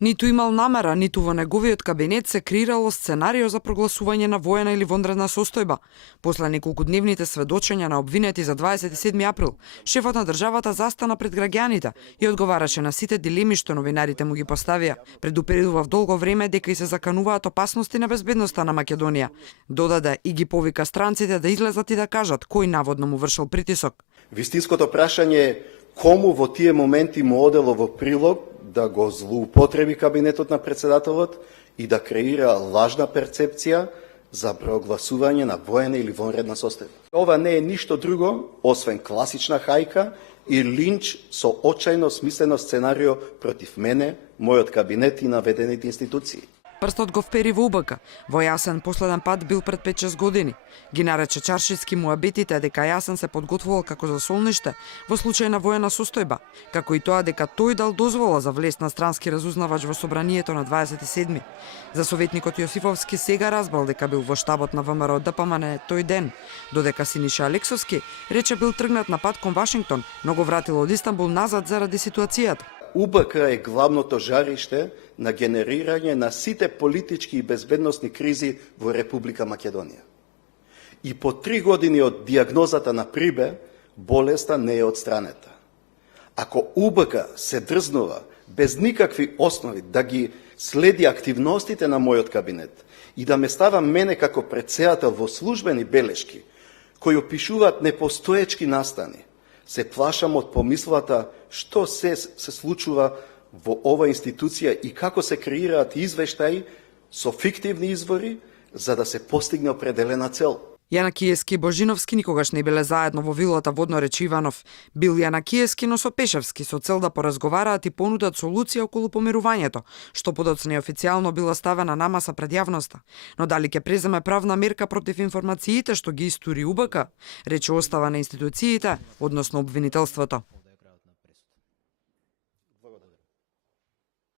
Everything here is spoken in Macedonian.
Ниту имал намера, ниту во неговиот кабинет се креирало сценарио за прогласување на воена или вонредна состојба. После неколкудневните сведочења на обвинети за 27 април, шефот на државата застана пред граѓаните и одговараше на сите дилеми што новинарите му ги поставија. Предупредува долго време дека и се закануваат опасности на безбедноста на Македонија. Додаде и ги повика странците да излезат и да кажат кој наводно му вршил притисок. Вистинското прашање е кому во тие моменти му одело во прилог да го злоупотреби кабинетот на председателот и да креира лажна перцепција за прогласување на воена или вонредна состојба. Ова не е ништо друго, освен класична хајка и линч со очајно смислено сценарио против мене, мојот кабинет и наведените институции. Прстот го впери во УБК. Во Јасен последен пат бил пред 5-6 години. Ги нарече чаршиски муабетите дека Јасен се подготвувал како за солниште во случај на воена состојба, како и тоа дека тој дал дозвола за влез на странски разузнавач во собранието на 27. За советникот Јосифовски сега разбрал дека бил во штабот на ВМРО ДПМН тој ден, додека Синиша Алексовски рече бил тргнат на пат кон Вашингтон, но го вратил од Истанбул назад заради ситуацијата. УБК е главното жариште на генерирање на сите политички и безбедносни кризи во Република Македонија. И по 3 години од диагнозата на Прибе, болеста не е отстранета. Ако УБК се дрзнува без никакви основи да ги следи активностите на мојот кабинет и да ме става мене како претседател во службени белешки кои опишуваат непостоечки настани, се плашам од помислата што се случува во ова институција и како се креираат извештаи со фиктивни извори за да се постигне определена цел. Јанакиевски и Божиновски никогаш не биле заедно во вилата Водно рече Иванов. Бил Јанакиевски, но со Пешевски, со цел да поразговараат и понудат солуција околу помирувањето, што подоцна официјално била ставена на маса пред јавноста. Но дали ќе преземе правна мерка против информациите што ги истури УБК, рече остава на институциите, односно обвинителството.